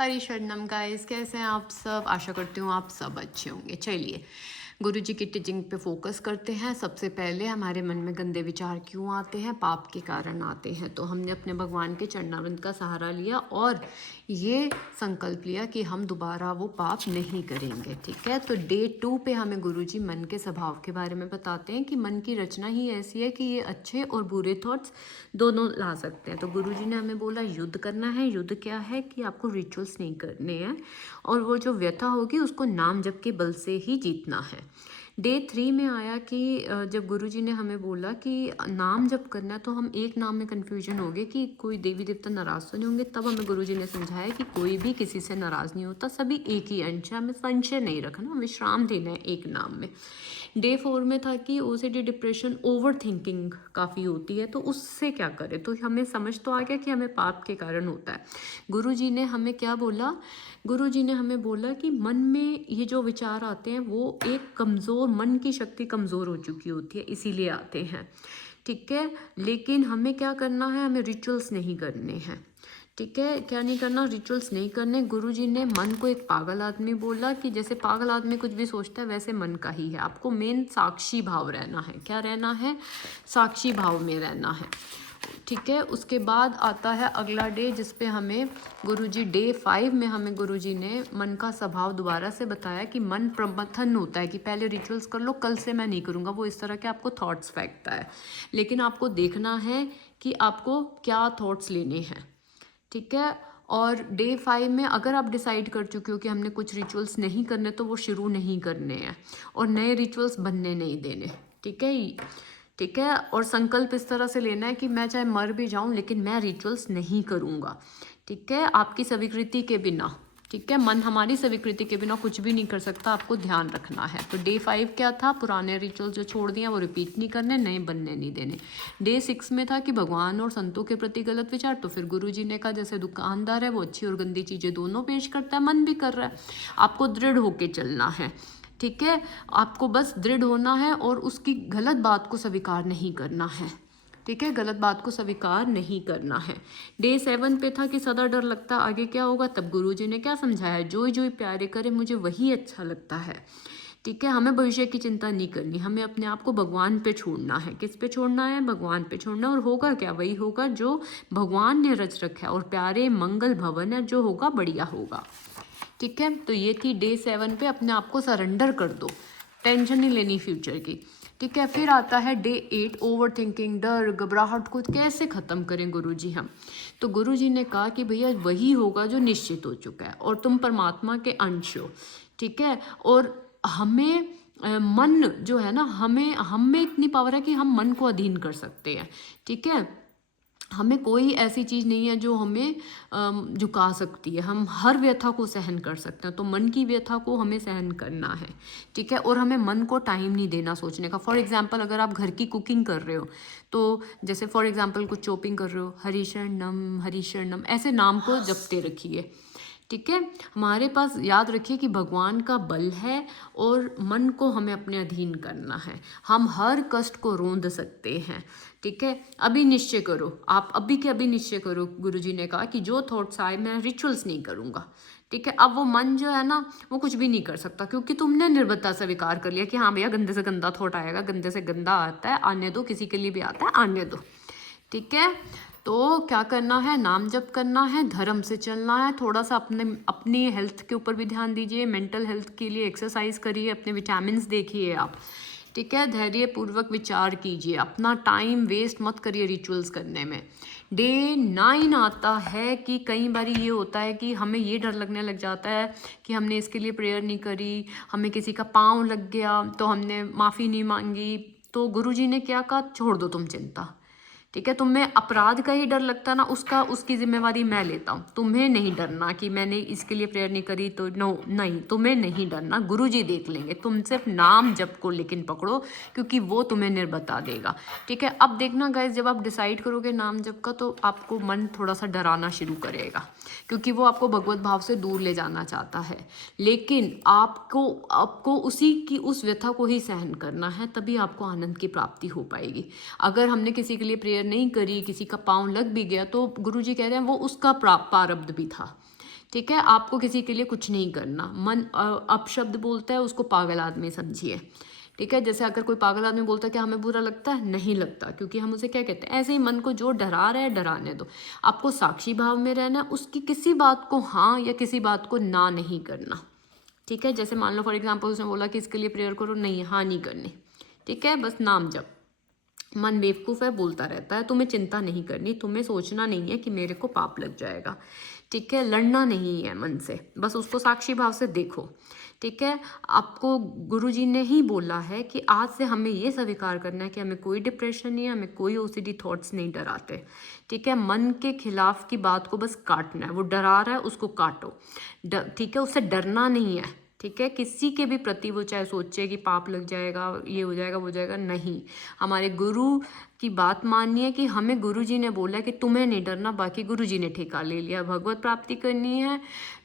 हरी शरणम गाइस, कैसे हैं आप सब। आशा करती हूँ आप सब अच्छे होंगे। चलिए गुरु जी की टीचिंग पे फोकस करते हैं। सबसे पहले हमारे मन में गंदे विचार क्यों आते हैं, पाप के कारण आते हैं। तो हमने अपने भगवान के चरणारविंद का सहारा लिया और ये संकल्प लिया कि हम दोबारा वो पाप नहीं करेंगे। ठीक है, तो डे 2 पे हमें गुरु जी मन के स्वभाव के बारे में बताते हैं कि मन की रचना ही ऐसी है कि ये अच्छे और बुरे थॉट्स दोनों ला सकते हैं। तो गुरु जी ने हमें बोला युद्ध करना है। युद्ध क्या है कि आपको रिचुअल्स नहीं करने हैं और वो जो व्यथा होगी उसको नाम जप के बल से ही जीतना है। डे 3 में आया कि जब गुरुजी ने हमें बोला कि नाम जब करना है तो हम एक नाम में कन्फ्यूजन हो गए कि कोई देवी देवता नाराज़ तो नहीं होंगे। तब हमें गुरुजी ने समझाया कि कोई भी किसी से नाराज़ नहीं होता, सभी एक ही अंश है, हमें संशय नहीं रखना, विश्राम देना है एक नाम में। डे 4 में था कि ओसीडी डिप्रेशन ओवर थिंकिंग काफ़ी होती है, तो उससे क्या करें। तो हमें समझ तो आ गया कि हमें पाप के कारण होता है। गुरुजी ने हमें क्या बोला, गुरुजी ने हमें बोला कि मन में ये जो विचार आते हैं वो एक कमज़ोर, मन की शक्ति कमज़ोर हो चुकी होती है, इसीलिए आते हैं। ठीक है, लेकिन हमें क्या करना है, हमें रिचुअल्स नहीं करने हैं। ठीक है, क्या नहीं करना, रिचुअल्स नहीं करने। गुरुजी ने मन को एक पागल आदमी बोला कि जैसे पागल आदमी कुछ भी सोचता है वैसे मन का ही है। आपको मेन साक्षी भाव रहना है। क्या रहना है, साक्षी भाव में रहना है। ठीक है, उसके बाद आता है अगला डे जिस पे हमें गुरुजी डे 5 में हमें गुरुजी ने मन का स्वभाव दोबारा से बताया कि मन प्रमथन होता है कि पहले रिचुअल्स कर लो, कल से मैं नहीं करूँगा। वो इस तरह के आपको थॉट्स फेंकता है, लेकिन आपको देखना है कि आपको क्या थॉट्स लेने हैं। ठीक है, और डे 5 में अगर आप डिसाइड कर चुके हो कि हमने कुछ रिचुअल्स नहीं करने तो वो शुरू नहीं करने हैं और नए रिचुअल्स बनने नहीं देने। ठीक है, ठीक है, और संकल्प इस तरह से लेना है कि मैं चाहे मर भी जाऊं लेकिन मैं रिचुअल्स नहीं करूंगा। ठीक है, आपकी स्वीकृति के बिना। ठीक है, मन हमारी स्वीकृति के बिना कुछ भी नहीं कर सकता, आपको ध्यान रखना है। तो डे 5 क्या था, पुराने रिचुअल जो छोड़ दिए वो रिपीट नहीं करने, नए बनने नहीं देने। डे 6 में था कि भगवान और संतों के प्रति गलत विचार। तो फिर गुरुजी ने कहा जैसे दुकानदार है वो अच्छी और गंदी चीज़ें दोनों पेश करता है, मन भी कर रहा है, आपको दृढ़ होके चलना है। ठीक है, आपको बस दृढ़ होना है और उसकी गलत बात को स्वीकार नहीं करना है। ठीक है, गलत बात को स्वीकार नहीं करना है। डे 7 पे था कि सदा डर लगता आगे क्या होगा। तब गुरुजी ने क्या समझाया, जो जो प्यारे करे मुझे वही अच्छा लगता है। ठीक है, हमें भविष्य की चिंता नहीं करनी, हमें अपने आप को भगवान पे छोड़ना है। किस पे छोड़ना है, भगवान पे छोड़ना। और होगा क्या, वही होगा जो भगवान ने रच रखा है और प्यारे मंगल भवन है, जो होगा बढ़िया होगा। ठीक है, तो ये थी डे 7 पे, अपने आप को सरेंडर कर दो, टेंशन नहीं लेनी फ्यूचर की। ठीक है, फिर आता है डे 8 ओवर थिंकिंग, डर घबराहट को कैसे ख़त्म करें गुरुजी हम। तो गुरुजी ने कहा कि भैया वही होगा जो निश्चित हो चुका है और तुम परमात्मा के अंश हो। ठीक है, और हमें मन जो है ना, हम में इतनी पावर है कि हम मन को अधीन कर सकते हैं। ठीक है, हमें कोई ऐसी चीज़ नहीं है जो हमें झुका सकती है, हम हर व्यथा को सहन कर सकते हैं। तो मन की व्यथा को हमें सहन करना है। ठीक है, और हमें मन को टाइम नहीं देना सोचने का। फॉर एग्जांपल अगर आप घर की कुकिंग कर रहे हो तो जैसे फॉर एग्जांपल कुछ चॉपिंग कर रहे हो, हरी शरणम ऐसे नाम को जपते रखिए। ठीक है, हमारे पास याद रखिए कि भगवान का बल है और मन को हमें अपने अधीन करना है। हम हर कष्ट को रोंद सकते हैं। ठीक है, अभी निश्चय करो, आप अभी के अभी निश्चय करो। गुरुजी ने कहा कि जो थॉट्स आए मैं रिचुअल्स नहीं करूँगा। ठीक है, अब वो मन जो है ना वो कुछ भी नहीं कर सकता, क्योंकि तुमने निर्भरता स्वीकार कर लिया कि हाँ भैया गंदे से गंदा थॉट आएगा, गंदे से गंदा आता है, आने दो, किसी के लिए भी आता है, आने दो। ठीक है, तो क्या करना है, नाम जप करना है, धर्म से चलना है। थोड़ा सा अपनी हेल्थ के ऊपर भी ध्यान दीजिए, मेंटल हेल्थ के लिए एक्सरसाइज करिए, अपने विटामिन्स देखिए आप। ठीक है, धैर्य पूर्वक विचार कीजिए, अपना टाइम वेस्ट मत करिए रिचुअल्स करने में। डे 9 आता है कि कई बार ये होता है कि हमें ये डर लगने लग जाता है कि हमने इसके लिए प्रेयर नहीं करी, हमें किसी का पाँव लग गया तो हमने माफ़ी नहीं मांगी। तो गुरुजी ने क्या कहा, छोड़ दो तुम चिंता। ठीक है, तुम्हें अपराध का ही डर लगता ना, उसकी जिम्मेवारी मैं लेता हूँ। तुम्हें नहीं डरना कि मैंने इसके लिए प्रेयर नहीं करी तो नो, नहीं, तुम्हें नहीं डरना, गुरुजी देख लेंगे। तुम सिर्फ नाम जप को लेकिन पकड़ो, क्योंकि वो तुम्हें निर्बता देगा। ठीक है, अब देखना गाइस, जब आप डिसाइड करोगे नाम जप का तो आपको मन थोड़ा सा डराना शुरू करेगा, क्योंकि वो आपको भगवत भाव से दूर ले जाना चाहता है। लेकिन आपको उस व्यथा को ही सहन करना है, तभी आपको आनंद की प्राप्ति हो पाएगी। अगर हमने किसी के लिए प्रेयर नहीं करी, किसी का पाँव लग भी गया, तो गुरुजी कह रहे हैं वो उसका प्रारब्ध भी था। ठीक है, आपको किसी के लिए कुछ नहीं करना। मन अपशब्द बोलता है, उसको पागल आदमी समझिए। ठीक है, जैसे अगर कोई पागल आदमी बोलता है कि हमें बुरा लगता है, नहीं लगता, क्योंकि हम उसे क्या कहते हैं, ऐसे ही मन को जो डरा रहा है डराने दो। आपको साक्षी भाव में रहना, उसकी किसी बात को हाँ या किसी बात को ना नहीं करना। ठीक है, जैसे मान लो फॉर एग्जाम्पल उसने बोला कि इसके लिए प्रेयर करो, नहीं, हाँ नहीं करनी। ठीक है, बस नाम जप। मन बेवकूफ़ है, बोलता रहता है, तुम्हें चिंता नहीं करनी, तुम्हें सोचना नहीं है कि मेरे को पाप लग जाएगा। ठीक है, लड़ना नहीं है मन से, बस उसको साक्षी भाव से देखो। ठीक है, आपको गुरुजी ने ही बोला है कि आज से हमें ये स्वीकार करना है कि हमें कोई डिप्रेशन नहीं है, हमें कोई ओसीडी थॉट्स नहीं डराते। ठीक है, मन के खिलाफ की बात को बस काटना है, वो डरा रहा है उसको काटो। ठीक है, उससे डरना नहीं है। ठीक है, किसी के भी प्रति वो चाहे सोचे कि पाप लग जाएगा, ये हो जाएगा, वो हो जाएगा, नहीं। हमारे गुरु की बात माननी है कि हमें गुरुजी ने बोला है कि तुम्हें नहीं डरना, बाकी गुरुजी ने ठेका ले लिया, भगवत प्राप्ति करनी है।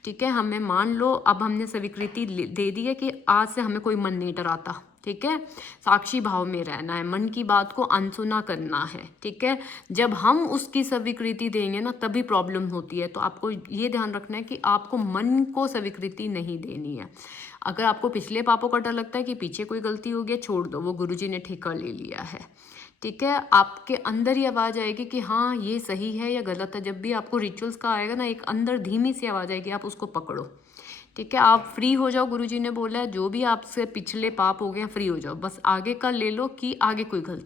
ठीक है, हमें मान लो, अब हमने स्वीकृति दे दी है कि आज से हमें कोई मन नहीं डराता। ठीक है, साक्षी भाव में रहना है, मन की बात को अनसुना करना है। ठीक है, जब हम उसकी स्वीकृति देंगे ना, तभी प्रॉब्लम होती है। तो आपको ये ध्यान रखना है कि आपको मन को स्वीकृति नहीं देनी है। अगर आपको पिछले पापों का डर लगता है कि पीछे कोई गलती हो गई, छोड़ दो, वो गुरुजी ने ठेका ले लिया है। ठीक है, आपके अंदर ही आवाज़ आएगी कि हाँ ये सही है या गलत है। जब भी आपको रिचुअल्स का आएगा ना, एक अंदर धीमी सी आवाज़ आएगी, आप उसको पकड़ो। ठीक है, आप फ्री हो जाओ, गुरुजी ने बोला है, जो भी आपसे पिछले पाप हो गए फ्री हो जाओ, बस आगे का ले लो कि आगे कोई गलती